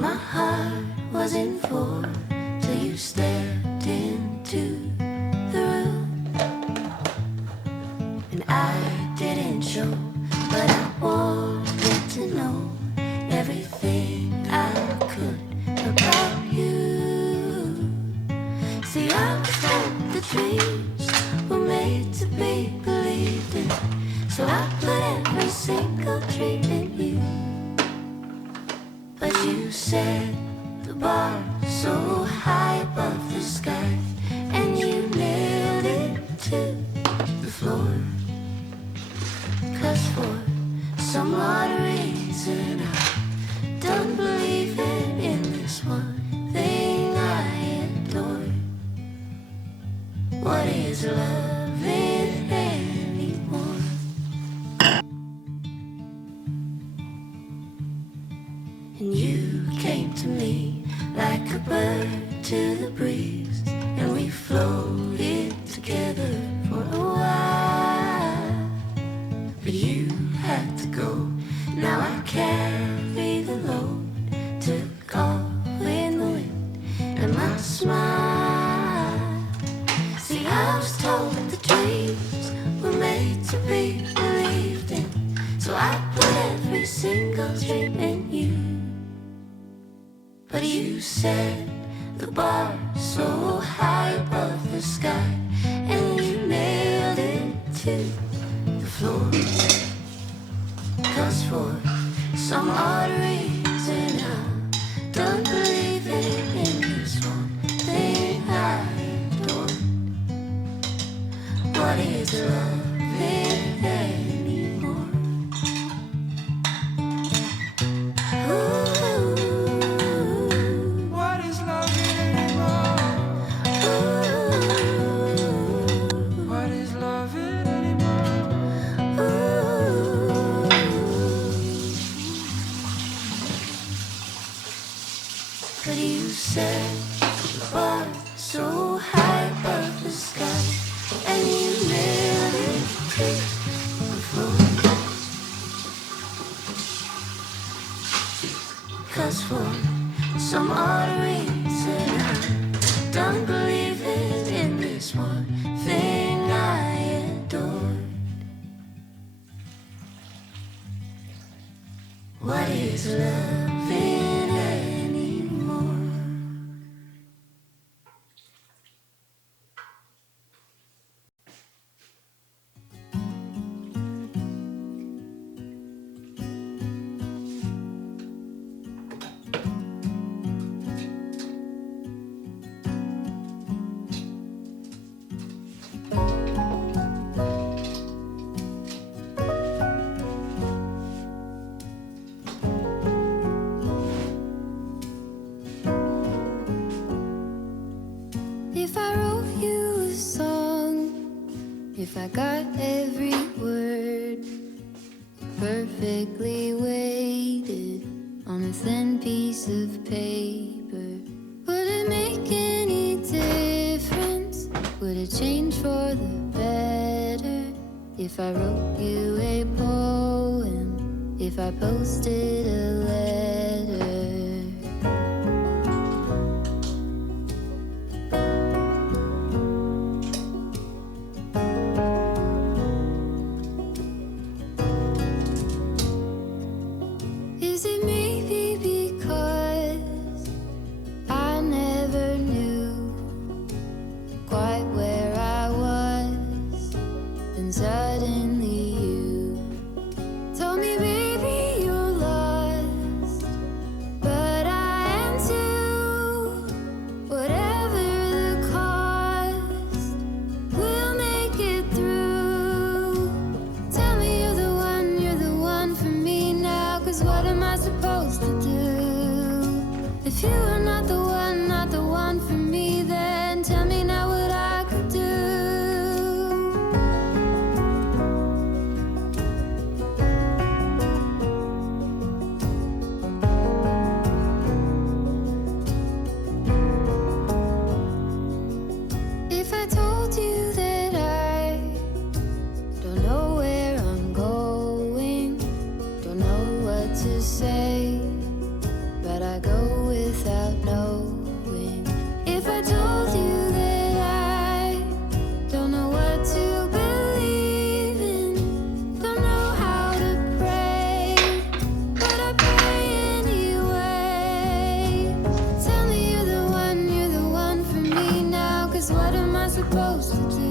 my heart was in for till you stepped into the room. And I didn't show, but I wanted to know everything I could about you. See, I was told the dreams were made to be believed in, so I put every single dream in you. But you set the bar so high above the sky, and you nailed it to the floor. 'Cause for some odd reason I don't believe in this one thing I adore. What is loving anymore? And you came to me like a bird to the breeze, and we floated together for a while. But you had to go, now I carry the load to call in the wind and my smile. See, I was told the dreams were made to be believed in, so I put every single dream in you. But you set the bar so high above the sky, and you nailed it to the floor. 'Cause for some odd reason I don't believe in this one thing I adore. What is loving anymore? Ooh. What is loving anymore? What is loving anymore? But you set the bar so high above the sky, and you nailed it to the floor. 'Cause for some odd reason I don't believe in this one thing I adore. What is loving anymore? If I wrote you a song, if I got every word perfectly weighted on a thin piece of paper, would it make any difference? Would it change for the better? If I wrote you a poem, if I posted a letter? Is it maybe because I never knew quite where I was, then suddenly you told me, baby, you're lost, but I am too. Whatever the cost, we'll make it through. Tell me you're the one for me now, 'cause what am I supposed to do? If you are not the one for me, then tell me now what I could do. If I told you that I don't know where I'm going, don't know what to say, but I go supposed to do?